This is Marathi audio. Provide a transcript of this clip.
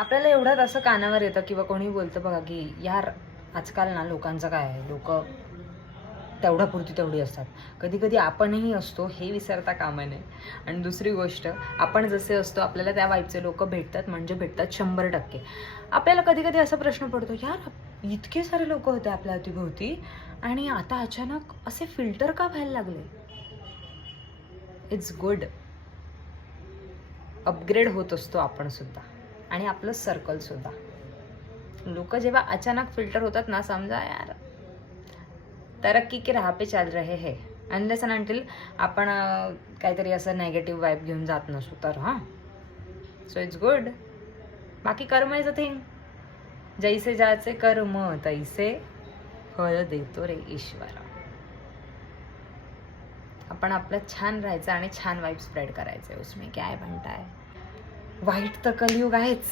आपल्याला एवढ्यात असं कानावर येतं किंवा कोणी बोलतं बघा की यार आजकाल ना लोकांचं काय आहे, लोक तेवढ्यापुरती तेवढी असतात. कधी कधी आपणही असतो हे विसरता कामा नये. आणि दुसरी गोष्ट, आपण जसे असतो आपल्याला त्या वाईबचे लोक भेटतात म्हणजे भेटतात 100%. आपल्याला कधी कधी असा प्रश्न पडतो, यार इतके सारे लोक होते आपल्या अवतीभोवती आणि आता अचानक असे फिल्टर का व्हायला लागले. It's good. अपग्रेड होत असतो आपण सुद्धा आणि आपलं सर्कल सुद्धा. लोक जेव्हा अचानक फिल्टर होतात ना, समजा यार तरक्की के राह पे चल रहे है, अनलेस अँड अनटिल आपण काहीतरी असं नेगेटिव्ह वाईब घेऊन जात नसू तर. हां, सो इट्स गुड. बाकी कर्म इज अ थिंग. जैसे ज्याचे कर्म तैसे फळ देतो रे ईश्वर. आपण आपलं छान राहायचं आणि छान वाईब स्प्रेड करायचं. उसमें काय म्हणताय, वाईट तर कलियुग आहेच.